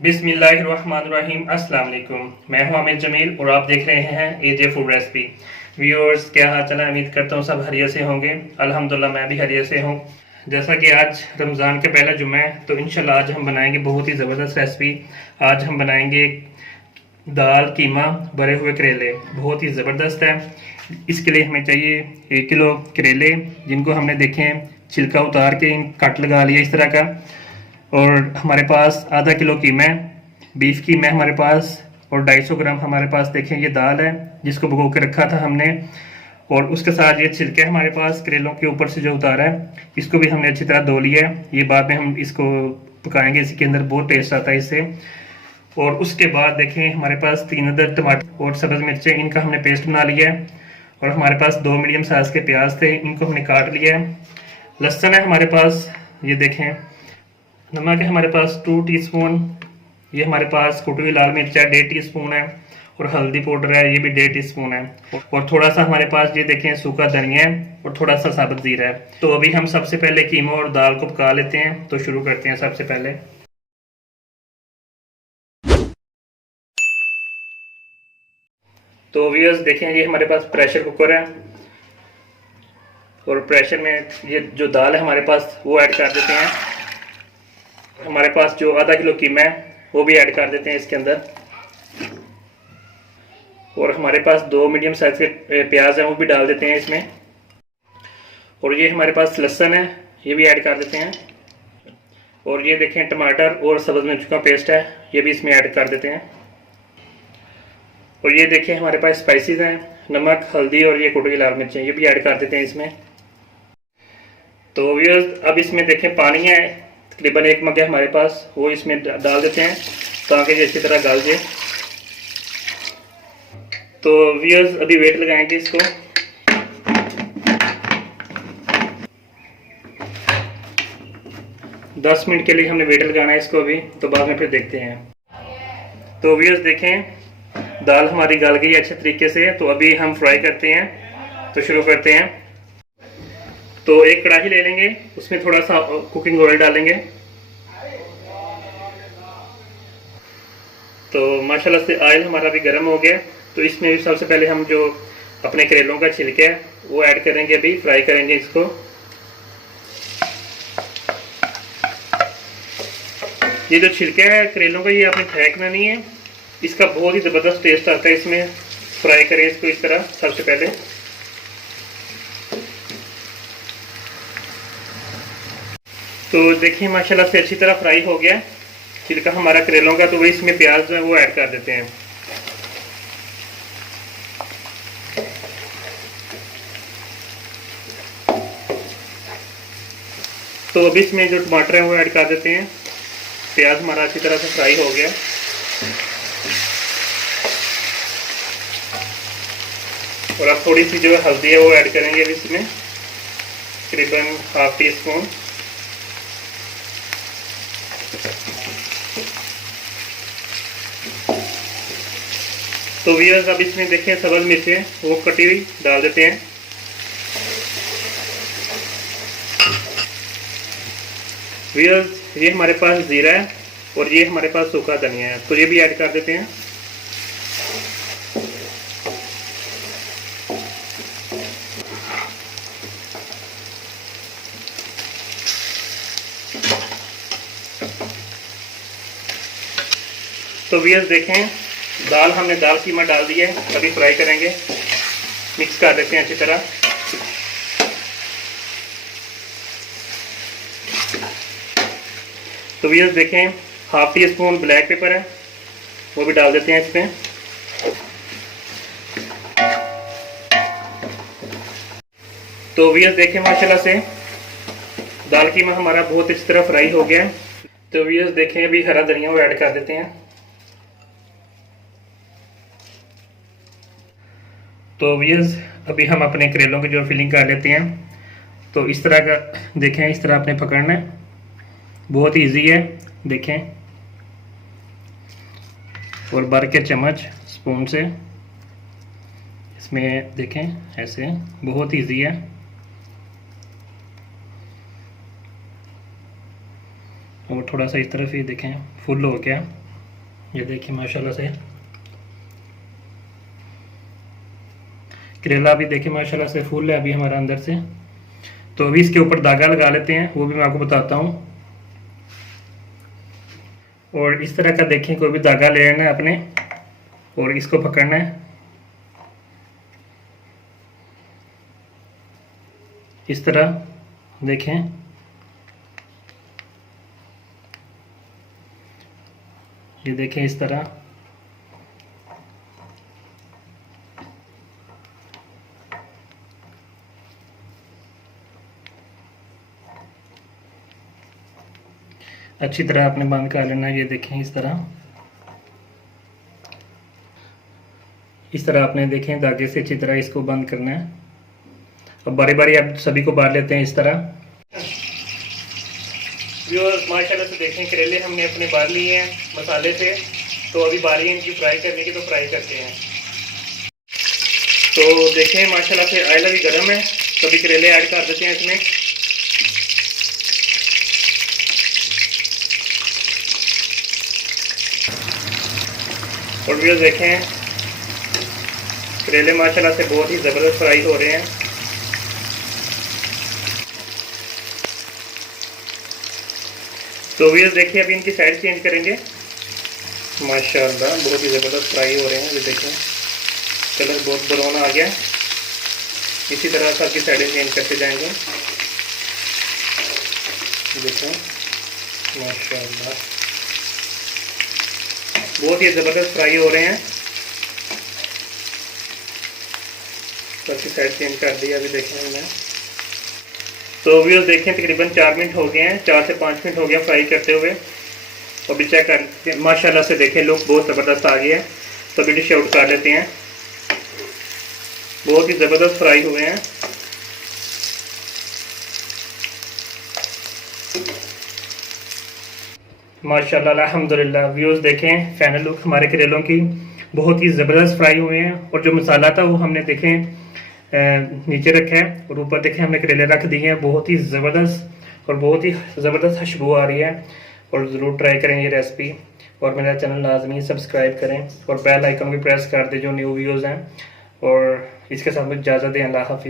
बिस्मिल्लाहिर्रहमानिर्रहीम अस्सलाम वालेकुम। मैं हूं आमिर जमील और आप देख रहे हैं एजे फूड रेसिपी। व्यूअर्स, क्या हाल चाल है? उम्मीद करता हूं सब खैरियत से होंगे। अल्हम्दुलिल्लाह मैं भी खैरियत से हूं। जैसा कि आज रमज़ान का पहला जुम्मा है तो इंशाल्लाह आज हम बनाएंगे बहुत ही ज़बरदस्त रेसिपी। आज हम बनाएंगे दाल कीमा भरे हुए करेले, बहुत ही ज़बरदस्त है। इसके लिए हमें चाहिए 1 किलो करेले, जिनको हमने देखे हैं छिलका उतार के कट लगा लिया इस तरह का। और हमारे पास आधा किलो कीमा है, बीफ कीमा है हमारे पास। और 250 ग्राम हमारे पास देखें ये दाल है जिसको भिगो के रखा था हमने। और उसके साथ ये छिलके हमारे पास करेलों के ऊपर से जो उतारा है, इसको भी हमने अच्छी तरह धो लिया है। ये बाद में हम इसको पकाएंगे, इसके अंदर बहुत टेस्ट आता है इससे। और उसके बाद देखें हमारे पास 3 अदर टमाटर और सब्ज़ मिर्चें, इनका हमने पेस्ट बना लिया है। और हमारे पास 2 मीडियम साइज़ के प्याज थे, इनको हमने काट लिया है। लहसुन है हमारे पास, ये देखें। नमक है हमारे पास 2 टीस्पून। ये हमारे पास कुटी हुई लाल मिर्च है 1.5 टीस्पून है। और हल्दी पाउडर है, ये भी 1.5 टीस्पून है। और थोड़ा सा हमारे पास ये देखें सूखा धनिया है और थोड़ा सा साबुत जीरा है। तो अभी हम सबसे पहले कीमा और दाल को पका लेते हैं। तो शुरू करते हैं सबसे पहले। तो व्यूअर्स देखें, ये हमारे पास प्रेशर कुकर है। और प्रेशर में ये जो दाल है हमारे पास वो ऐड कर देते हैं। हमारे पास जो आधा किलो कीमा है वो भी ऐड कर देते हैं इसके अंदर। और हमारे पास 2 मीडियम साइज के प्याज हैं, वो भी डाल देते हैं इसमें। और ये हमारे पास लहसुन है, ये भी ऐड कर देते हैं। और ये देखें टमाटर और सब्ज़ मिर्च का पेस्ट है, ये भी इसमें ऐड कर देते हैं। और ये देखें हमारे पास स्पाइसेस हैं, नमक, हल्दी और ये कुटी हुई लाल मिर्चें, ये भी ऐड कर देते हैं इसमें। तो व्यूअर्स अब इसमें देखें पानी है, तकरीबन 1 मग है हमारे पास, वो इसमें डाल देते हैं ताकि ये अच्छी तरह गल जाए। तो व्यूअर्स अभी वेट लगाएंगे इसको। दस मिनट के लिए हमने वेट लगाना है इसको अभी, तो बाद में फिर देखते हैं। तो व्यूअर्स देखें दाल हमारी गल गई अच्छे तरीके से। तो अभी हम फ्राई करते हैं, तो शुरू करते हैं। तो एक कढ़ाई ले लेंगे, उसमें थोड़ा सा कुकिंग ऑयल डालेंगे। तो माशाल्लाह से ऑयल हमारा भी गर्म हो गया। तो इसमें भी सबसे पहले हम जो अपने करेलों का छिलका है वो ऐड करेंगे, अभी फ्राई करेंगे इसको। ये जो छिलका है करेलों का, ये आपने फेंकना नहीं है, इसका बहुत ही ज़बरदस्त टेस्ट आता है इसमें। फ्राई करें इसको इस तरह सबसे पहले। तो देखिए माशाल्लाह से अच्छी तरह फ्राई हो गया छिलका हमारा करेलों का। तो वही इसमें प्याज जो है वो ऐड कर देते हैं। तो अभी इसमें जो टमाटर है वो ऐड कर देते हैं। प्याज हमारा अच्छी तरह से फ्राई हो गया। और अब थोड़ी सी जो हल्दी है वो ऐड करेंगे अभी इसमें, तकरीबन ½ टीस्पून। तो व्यूअर्स अब इसमें देखें सब्ज़ मिर्चें वो कटी हुई डाल देते हैं। व्यूअर्स ये हमारे पास जीरा है और ये हमारे पास सूखा धनिया है, तो ये भी ऐड कर देते हैं। तो व्यूअर्स देखें दाल हमने दाल कीमा डाल दिया है, अभी फ्राई करेंगे, मिक्स कर देते हैं अच्छी तरह। तो व्यूअर्स देखें ½ टीस्पून ब्लैक पेपर है, वो भी डाल देते हैं इसमें। तो व्यूअर्स देखें माशाल्लाह से दाल कीमा हमारा बहुत अच्छी तरह फ्राई हो गया है। तो व्यूअर्स देखें अभी हरा धनिया वो ऐड कर देते हैं। तो व्यूअर्स अभी हम अपने करेलों की जो फिलिंग कर लेते हैं। तो इस तरह का देखें, इस तरह आपने पकड़ना है, बहुत इजी है देखें। और भर के चम्मच स्पून से इसमें देखें, ऐसे बहुत इजी है। और थोड़ा सा इस तरफ ही देखें फुल हो गया। ये देखिए माशाल्लाह से करेला भी देखिए माशाल्लाह से फूल है अभी हमारा अंदर से। तो अभी इसके ऊपर धागा लगा लेते हैं, वो भी मैं आपको बताता हूँ। और इस तरह का देखें कोई भी धागा ले लेना है अपने और इसको पकड़ना है इस तरह, देखें ये देखें इस तरह। अच्छी तरह आपने बंद कर लेना है। ये देखें इस तरह, इस तरह आपने देखें धागे से अच्छी तरह इसको बंद करना है। अब बारी बारी आप सभी को बांट लेते हैं इस तरह। व्यूअर्स माशाल्लाह से देखें करेले हमने अपने बार लिए हैं मसाले से। तो अभी बारी है इनकी फ्राई करने की, तो फ्राई करते हैं। तो देखें माशाल्लाह से ऑयल अभी गर्म है, तो अभी करेले ऐड कर देते हैं इसमें। और व्यूअर्स देखें करेले माशाल्लाह से बहुत ही ज़बरदस्त फ्राई हो रहे हैं। तो व्यूअर्स देखिए अभी इनकी साइड चेंज करेंगे। माशाल्लाह बहुत ही ज़बरदस्त फ्राई हो रहे हैं। ये देखें कलर बहुत ब्राउन आ गया। इसी तरह सबकी साइडें चेंज करते जाएंगे। देखें माशाल्लाह बहुत ही ज़बरदस्त फ्राई हो रहे हैं। सबकी साइड चेंज कर दिया अभी देखें मैंने। तो व्यूअर्स देखें तकरीबन 4 मिनट हो गए हैं, 4 से 5 मिनट हो गया फ्राई करते हुए। अभी चेक कर माशाल्लाह से देखें लुक बहुत ज़बरदस्त आ गया है। तो अभी डिश आउट कर लेते हैं। बहुत ही ज़बरदस्त फ्राई हुए हैं। माशाल्लाह अल्हम्दुलिल्लाह। व्यूअर्स देखें फाइनल लुक हमारे करेलों की बहुत ही ज़बरदस्त फ्राई हुए हैं। और जो मसाला था वो हमने देखें नीचे रखा है और ऊपर देखें हमने करेले रख दिए हैं। बहुत ही ज़बरदस्त और बहुत ही ज़बरदस्त खुशबू आ रही है। और ज़रूर ट्राई करें ये रेसिपी। और मेरा चैनल लाजमी सब्सक्राइब करें और बेल आइकन भी प्रेस कर दें जो न्यू वीडियोज़ हैं। और इसके साथ मुझे इजाज़त दें। अल्लाह हाफिज़।